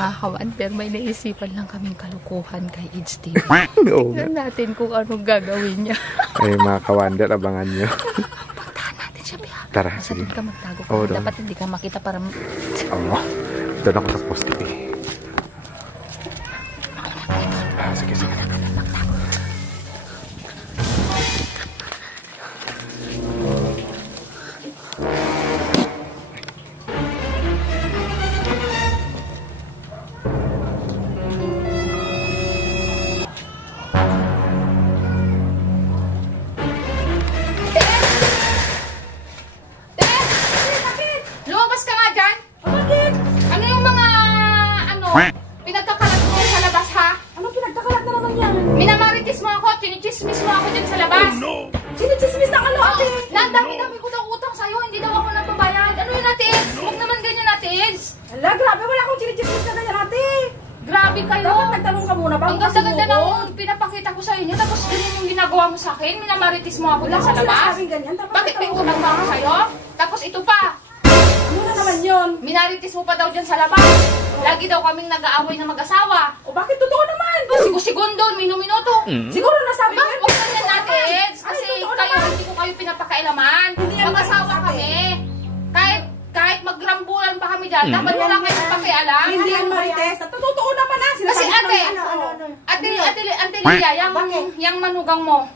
Kawan, pero may naisipan lang kaming kalukuhan kay It's TV. Tignan natin kung anong gagawin niya. Ay, mga kawander, abangan nyo. Puntahan natin siya, Biha. Tara, Basta sige. doon ka magtago. Oo, Dapat hindi ka makita para... Oo. Doon ako sa post TV. Sige, sige. Lumabas ka nga dyan? Bakit? Ano yung mga, pinagkakalat mo sa labas, ha? Anong pinagkakalat na naman yan? Minamaritis mo ako, chinichismis mo ako dyan sa labas. Oh, no! Sinichismis na ano, ate? Dami ko daw utang sa'yo, hindi daw ako nagbabayad. Ano yun, Ate Els? Huwag naman ganyan, Ate Els. Hala, grabe, wala akong sinichismis na ganyan, ate. Grabe kayo. Dapat nagtanong ka muna bago Ang kasi ganda-ganda buo. ng pinapakita ko sa inyo, tapos ganyan yung ginagawa mo sa akin. Minamaritis mo ako dyan sa labas. sinasabing ganyan, dapat Bakit may nagtanong utang ka ba ako muna. sa'yo? Tapos ito pa, Ano na naman yun? minaritis mo pa daw dyan sa labas. Lagi daw kaming nag-aaway na mag-asawa. O bakit totoo naman? Segundo, minuto. Siguro nasabi ko Ba, yun. huwag ganyan natin. Kasi Ay, totoo kayo, naman. hindi ko kayo pinapakailaman. Hindi yan Mag-asawa maritis, kami. Kahit magrambulan pa kami dyan, dapat wala kayong pakialam. Hindi yan marites. Totoo naman na. Kasi Sinasabi ko ate, naman, ate Lia, yang manugang mo.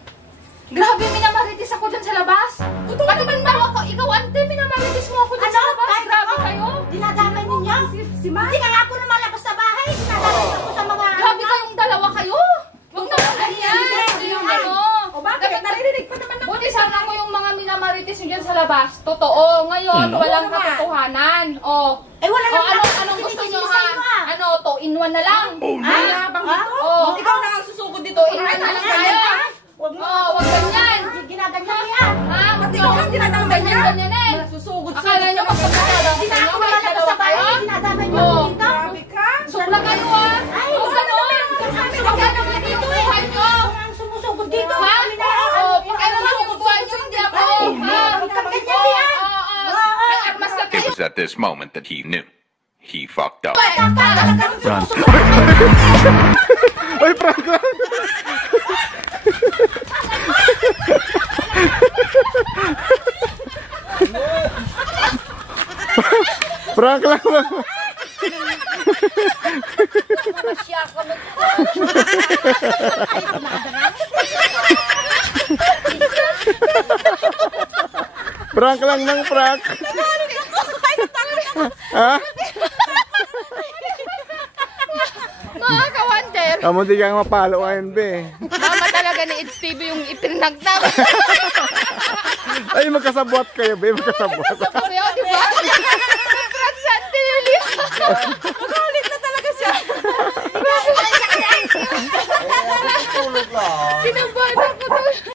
Grabe, minamaritis ako dyan sa labas. Totoo Pati naman daw ako, ikaw ante, minamaritis mo ako dyan sa labas. Grabe kayo. Dinadamay ninyo? Si Ma. Hindi ka nga ako lumalabas sa bahay. Dinadamay ako sa mga... Grabe kayong dalawa kayo. Huwag naman ganyan. Ito yung ano. O bakit? Naririnig pa naman Buti sana ko yung mga minamaritis nyo dyan sa labas. Totoo. Ngayon, walang katotohanan. O. Eh, wala O, anong gusto nyo ha? Ano, to in one na lang. Mayabang dito. O. Ikaw na ang susugod dito. To in one na lang kayo. Huwag mo. O, wag ganyan. Ginaganyan mo yan. Ha? Pati ikaw lang dinadamay niya. Ganyan eh. Susugod Akala nyo magpapasada ko Hindi sa na inyo? ako Kahit lumalabas dalawa sa bahay. kayo? Dinadamay niyo Oh. ako dito. Grabe ka. Sukla kayo ha? Ay, O, ganon. Pagkano nga dito buhay nyo? Kung ang sumusugod dito. Ha? O, pagkano nga yung buhay nyo? Hindi ako. Ha? Huwag kang ganyan yan. May armas lang It kayo. was at this moment that he knew. He fucked up. Ay, prank lang! Prank lang ba? Prank lang ng prank. Ha? Mga kawander. Kamu di kang mapalo ANB. Mama talaga ni It's TV yung ipinagtang. Ay, magkasabwat kayo, be. Magkasabwat. Sa Koreo, di ba? Frank Santilli. Magalit na talaga siya. Kinabahan ako